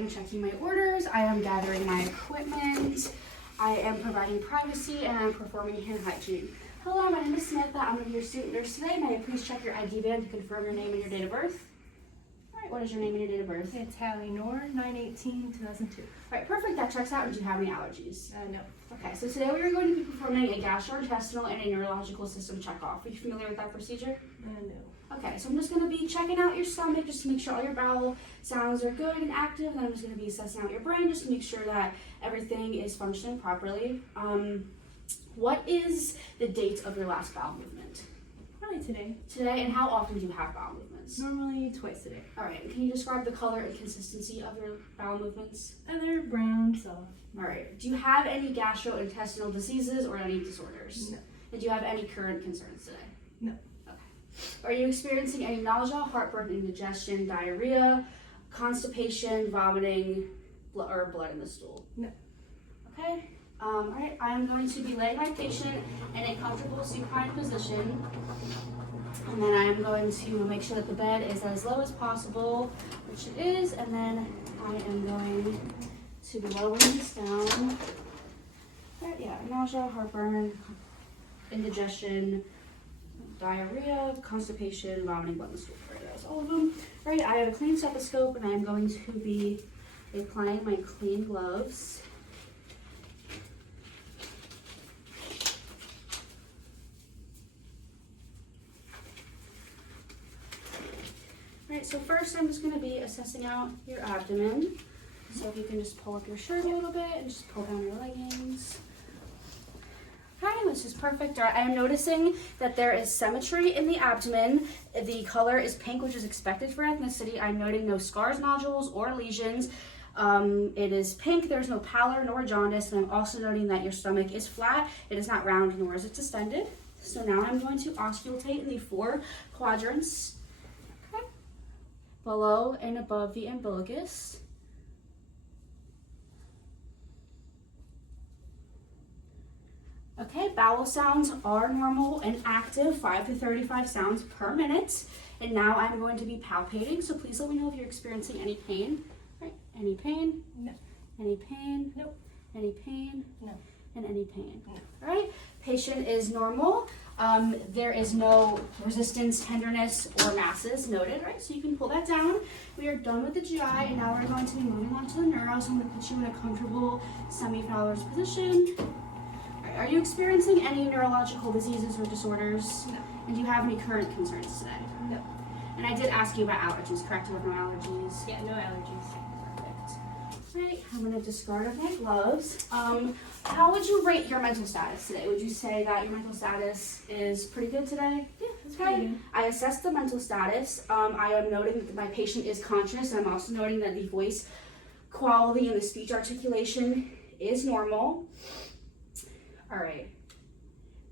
am checking my orders, I am gathering my equipment, I am providing privacy, and I'm performing hand hygiene. Hello, my name is Samantha. I'm going to be your student nurse today. May I please check your ID band to confirm your name and your date of birth? All right, what is your name and your date of birth? It's Hallie Noor, 9/18/2002. All right, perfect. That checks out. And do you have any allergies? No. Okay, so today we are going to be performing a gastrointestinal and a neurological system checkoff. Are you familiar with that procedure? No. Okay, so I'm just going to be checking out your stomach just to make sure all your bowel sounds are good and active. And I'm just going to be assessing out your brain just to make sure that everything is functioning properly. What is the date of your last bowel movement? Probably today. Today, and how often do you have bowel movements? Normally twice a day. All right, can you describe the color and consistency of your bowel movements? They're brown, soft. All right, do you have any gastrointestinal diseases or any disorders? No. And do you have any current concerns today? No. Okay. Are you experiencing any nausea, heartburn, indigestion, diarrhea, constipation, vomiting, or blood in the stool? No. Okay. All right, I am going to be laying my patient in a comfortable supine position. And then I am going to make sure that the bed is as low as possible, which it is, and then I am going to be lowering this down. Right, yeah, nausea, heartburn, indigestion, diarrhea, constipation, vomiting, blood in the stool. Right, that's all of them. Right, I have a clean stethoscope, and I am going to be applying my clean gloves. Alright, so first I'm just going to be assessing out your abdomen. So if you can just pull up your shirt a little bit and just pull down your leggings. Okay, this is perfect. Alright, I am noticing that there is symmetry in the abdomen. The color is pink, which is expected for ethnicity. I'm noting no scars, nodules, or lesions. It is pink, there's no pallor nor jaundice, and I'm also noting that your stomach is flat. It is not round nor is it distended. So now I'm going to auscultate in the 4 quadrants. Below and above the umbilicus. Okay, bowel sounds are normal and active, 5 to 35 sounds per minute. And now I'm going to be palpating, so please let me know if you're experiencing any pain. Right, any pain? No. Any pain? Nope. Any pain? No. And any pain? No. All right, patient is normal. There is no resistance, tenderness, or masses noted, right? So you can pull that down. We are done with the GI, and now we're going to be moving on to the neuro. So I'm going to put you in a comfortable semi-Fowler's position. All right, are you experiencing any neurological diseases or disorders? No. And do you have any current concerns today? No. And I did ask you about allergies, correct? You have no allergies? Yeah, no allergies. Right, I'm going to discard of my gloves. How would you rate your mental status today? Would you say that your mental status is pretty good today? Yeah, that's pretty good. I assessed the mental status. I am noting that my patient is conscious, and I'm also noting that the voice quality and the speech articulation is normal. All right,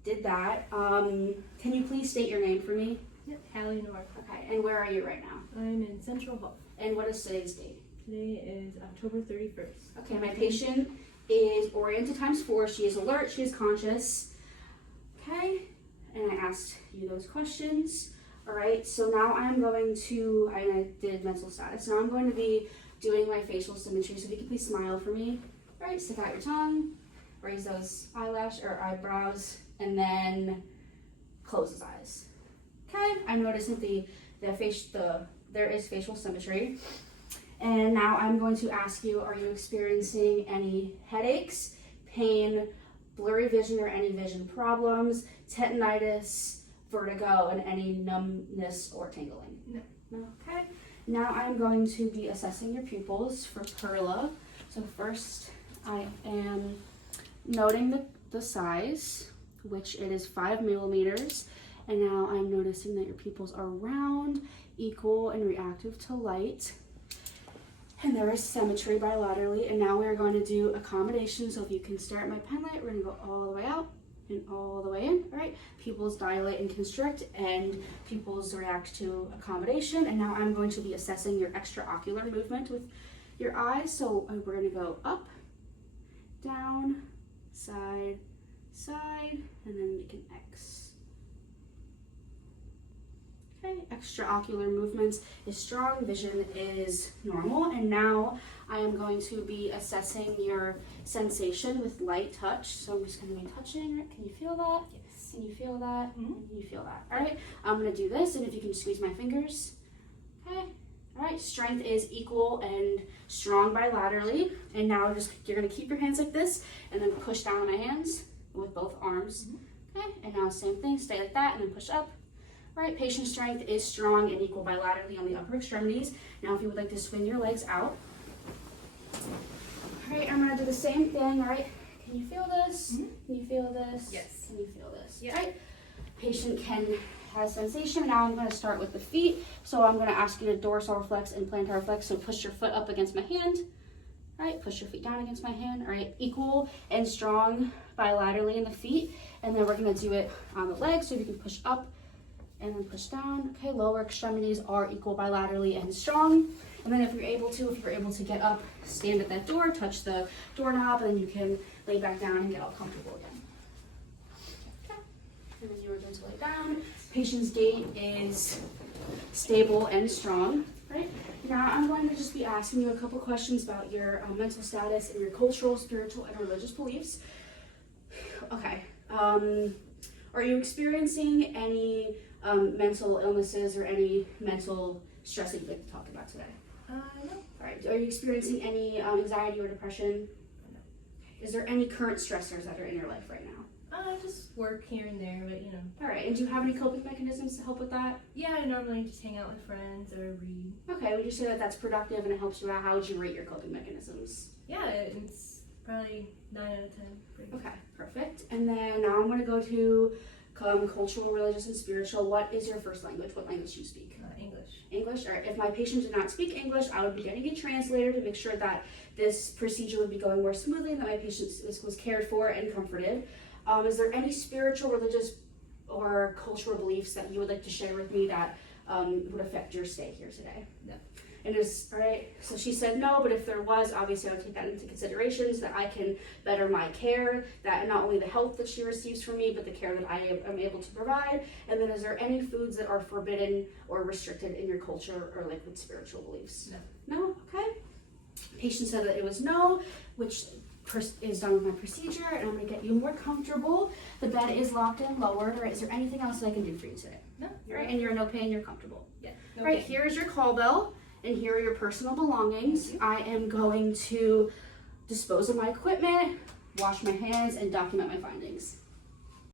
did that. Can you please state your name for me? Yep, Hallie Noor. Okay, and where are you right now? I'm in Central Health. And what is today's date? Today is October 31st. Okay, my patient is oriented ×4. She is alert, she is conscious. Okay, and I asked you those questions. All right, so now I'm going to, I did mental status. Now I'm going to be doing my facial symmetry. So if you can please smile for me. All right, stick out your tongue, raise those eyelash or eyebrows, and then close his eyes. Okay, I'm noticing there is facial symmetry. And now I'm going to ask you, are you experiencing any headaches, pain, blurry vision or any vision problems, tetanitis, vertigo, and any numbness or tingling? No. No? Okay. Now I'm going to be assessing your pupils for Perla. So first I am noting the size, which it is 5 millimeters. And now I'm noticing that your pupils are round, equal, and reactive to light. And there is symmetry bilaterally, and now we're going to do accommodation. So if you can start my pen light, we're going to go all the way out and all the way in. All right, pupils dilate and constrict, and pupils react to accommodation. And now I'm going to be assessing your extraocular movement with your eyes. So we're going to go up, down, side, side, and then make an X. Okay, extraocular movements is strong, vision is normal. And now I am going to be assessing your sensation with light touch. So I'm just going to be touching. Can you feel that? Yes. Can you feel that? Mm-hmm. Can you feel that? All right, I'm going to do this, and if you can squeeze my fingers. Okay. All right, strength is equal and strong bilaterally. And now you're going to keep your hands like this and then push down on my hands with both arms. Mm-hmm. Okay, and now same thing, stay like that and then push up. All right, patient strength is strong and equal bilaterally on the upper extremities. Now if you would like to swing your legs out. All right, I'm going to do the same thing. All right, can you feel this? Mm-hmm. Can you feel this? Yes. Can you feel this? Yeah. All right, patient has sensation. Now I'm going to start with the feet. So I'm going to ask you to dorsal flex and plantar flex. So push your foot up against my hand. All right, push your feet down against my hand. All right, equal and strong bilaterally in the feet. And then we're going to do it on the legs. So you can push up and then push down. Okay, lower extremities are equal bilaterally and strong. And then if you're able to get up, stand at that door, touch the doorknob, and then you can lay back down and get all comfortable again. Okay. And then you are going to lay down. Patient's gait is stable and strong. Right? Now I'm going to just be asking you a couple questions about your mental status and your cultural, spiritual, and religious beliefs. Okay. Are you experiencing any mental illnesses or any mental stress that you'd like to talk about today? No. All right. Are you experiencing any anxiety or depression? No. Is there any current stressors that are in your life right now? Just work here and there, but you know. All right. And do you have any coping mechanisms to help with that? Yeah, I normally just hang out with friends or read. Okay. Would you say that that's productive and it helps you out? How would you rate your coping mechanisms? Yeah, it's probably 9 out of 10. Pretty good. Okay. Perfect. And then now I'm going to go to cultural, religious, and spiritual. What is your first language? What language do you speak? English. English. All right. If my patient did not speak English, I would be getting a translator to make sure that this procedure would be going more smoothly and that my patient was cared for and comforted. Is there any spiritual, religious, or cultural beliefs that you would like to share with me that would affect your stay here today? No. And all right, so she said no, but if there was, obviously I would take that into consideration so that I can better my care, that not only the help that she receives from me, but the care that I am able to provide. And then is there any foods that are forbidden or restricted in your culture or like with spiritual beliefs? No. No? Okay. Patient said that it was no, which is done with my procedure, and I'm going to get you more comfortable. The bed is locked and lowered. All right, is there anything else that I can do for you today? No. All right, and you're in no pain, you're comfortable. Yeah. All right, here is your call bell, and here are your personal belongings. I am going to dispose of my equipment, wash my hands, and document my findings.